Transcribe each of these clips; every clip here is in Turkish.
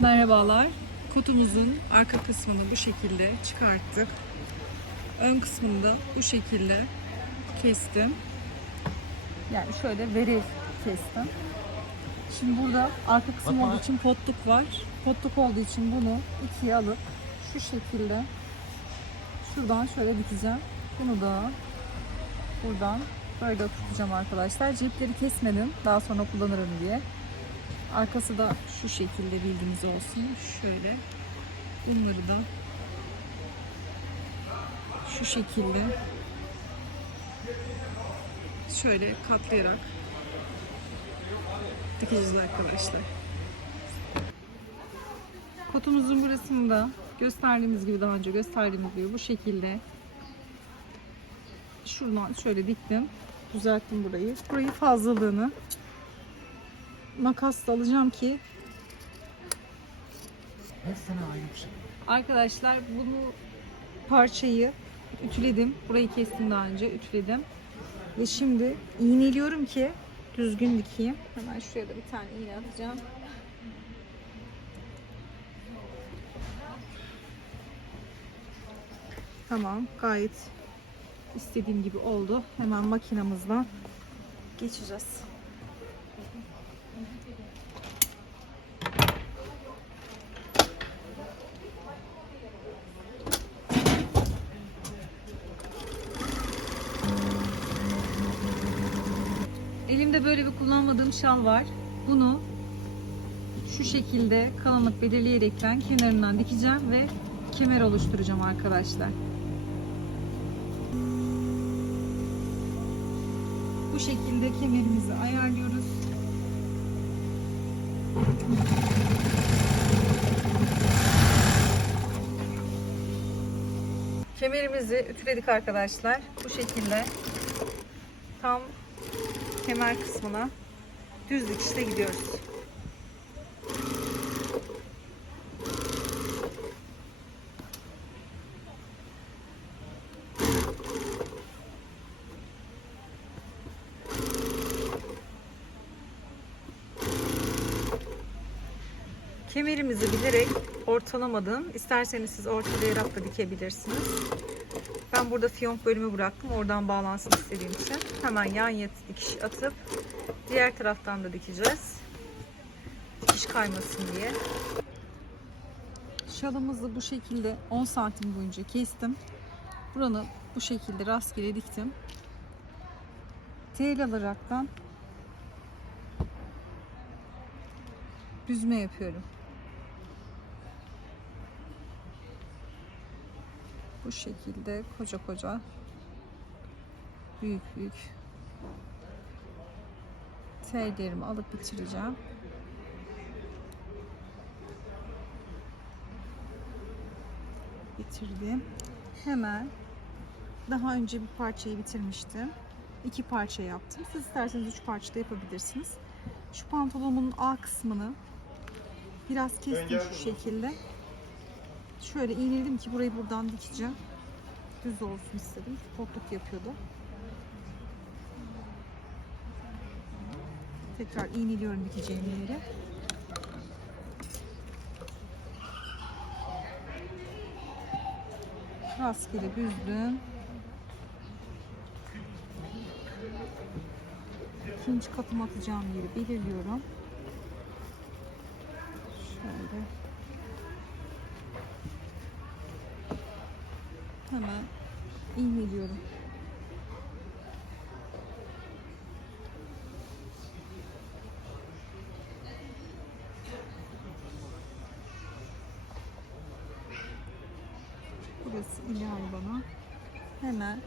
Merhabalar. Kutumuzun arka kısmını bu şekilde çıkarttık. Ön kısmını da bu şekilde kestim. Yani şöyle veril kestim. Şimdi burada arka kısım olduğu için potluk var. Potluk olduğu için bunu ikiye alıp şu şekilde şuradan şöyle dikeceğim. Bunu da buradan böyle tutacağım arkadaşlar. Cepleri kesmedim. Daha sonra kullanırım diye. Arkası da şu şekilde bildiğiniz olsun. Şöyle. Bunları da şu şekilde şöyle katlayarak dikeceğiz arkadaşlar. Kotumuzun burasında gösterdiğimiz gibi daha önce gösterdiğimiz gibi bu şekilde şuradan şöyle diktim. Düzelttim burayı. Burayı fazlalığını makasla alacağım ki Hepsine bir şey. arkadaşlar bunu parçayı ütüledim. Burayı kestim daha önce ütüledim. Ve şimdi iğneliyorum ki düzgün dikeyim. Hemen şuraya da bir tane iğne atacağım. Tamam gayet istediğim gibi oldu. Hemen makinamızdan geçeceğiz. Elimde böyle bir kullanmadığım şal var. Bunu şu şekilde kalınlık belirleyerekten kenarından dikeceğim ve kemer oluşturacağım arkadaşlar. Bu şekilde kemerimizi ayarlıyoruz. Kemerimizi ütüledik arkadaşlar. Bu şekilde tam kemer kısmına düz dikişle gidiyoruz. Kemerimizi bilerek ortalamadım. İsterseniz siz ortalayarak da dikebilirsiniz. Ben burada fiyonk bölümü bıraktım. Oradan bağlansın istediğim için. Hemen yan yet dikiş atıp diğer taraftan da dikeceğiz. Dikiş kaymasın diye. Şalımızı bu şekilde 10 santim boyunca kestim. Buranı bu şekilde rastgele diktim. Tel alaraktan büzme yapıyorum. Bu şekilde koca koca büyük büyük tellerimi alıp bitireceğim. Bitirdim. Hemen daha önce bir parçayı bitirmiştim. İki parça yaptım. Siz isterseniz üç parça da yapabilirsiniz. Şu pantolonumun A kısmını biraz kestim şu şekilde. Şöyle iğneledim ki burayı buradan dikeceğim. Düz olsun istedim. Potluk yapıyordu. Tekrar iğneliyorum dikeceğim yeri. Rastgele büzdüm. İkinci katım atacağım yeri belirliyorum. Şöyle. Hemen iğneliyorum. Burası ideal bana. Hemen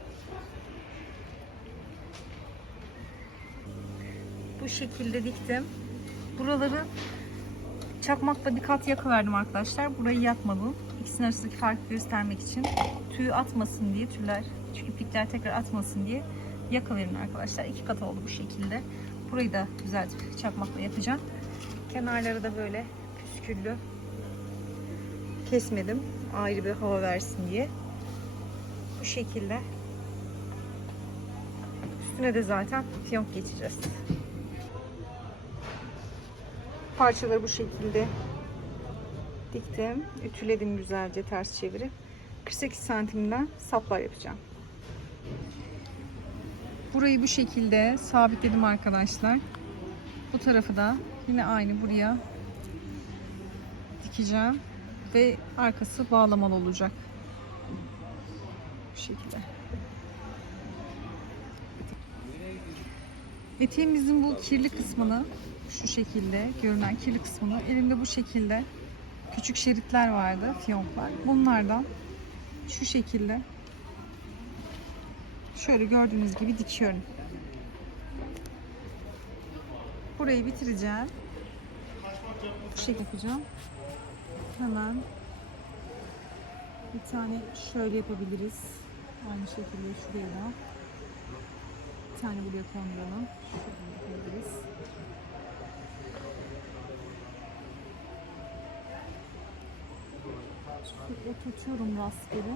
bu şekilde diktim. Buraları çakmakla bir kat yakıverdim arkadaşlar. Burayı yakmadım. İkisinin arasındaki farkı göstermek için. Tüy atmasın diye tüyler, çünkü iplikler tekrar atmasın diye yakaverin arkadaşlar. İki kat oldu bu şekilde. Burayı da güzel çakmakla yapacağım. Kenarları da böyle püsküllü kesmedim. Ayrı bir hava versin diye. Bu şekilde. Üstüne de zaten fiyonk geçeceğiz. Parçaları bu şekilde Diktim. Ütüledim güzelce ters çevirip. 48 santimden saplar yapacağım. Burayı bu şekilde sabitledim arkadaşlar. Bu tarafı da yine aynı buraya dikeceğim ve arkası bağlamalı olacak. Bu şekilde. Eteğimizin bu kirli kısmını şu şekilde görünen kirli kısmını elimde bu şekilde küçük şeritler vardı fiyonklar. Bunlardan şu şekilde şöyle gördüğünüz gibi dikiyorum. Burayı bitireceğim. Bu şekilde yapacağım. Hemen bir tane şöyle yapabiliriz. Aynı şekilde şuraya da bir tane buraya konduralım. Şöyle yapabiliriz. Şöyle oturtuyorum rastgele.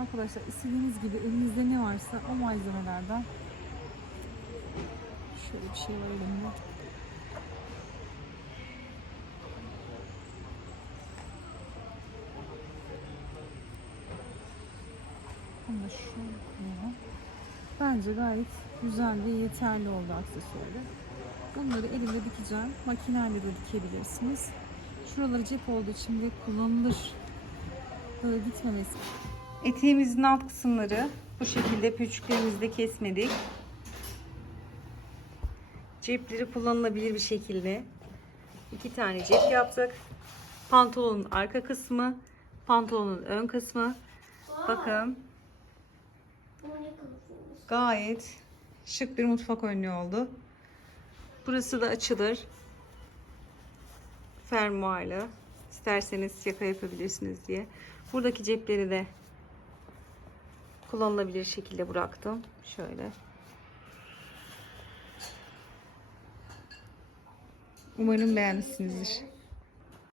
Arkadaşlar istediğiniz gibi elinizde ne varsa o malzemelerden şöyle bir şey var elimde. Bunu da şöyle koyalım. Bence gayet güzel ve yeterli oldu aksesuarı. Bunları elimle dikeceğim. Makineyle de dikebilirsiniz. Şuraları cep olduğu için de kullanılır. Böyle gitmemesi. Eteğimizin alt kısımları bu şekilde püçüklerimizi de kesmedik. Cepleri kullanılabilir bir şekilde. iki tane cep yaptık. Pantolonun arka kısmı, pantolonun ön kısmı. Bakın gayet şık bir mutfak önlüğü oldu. Burası da açılır. Fermuarlı. İsterseniz yaka yapabilirsiniz diye. Buradaki cepleri de kullanılabilir şekilde bıraktım. Şöyle. Umarım beğenmişsinizdir.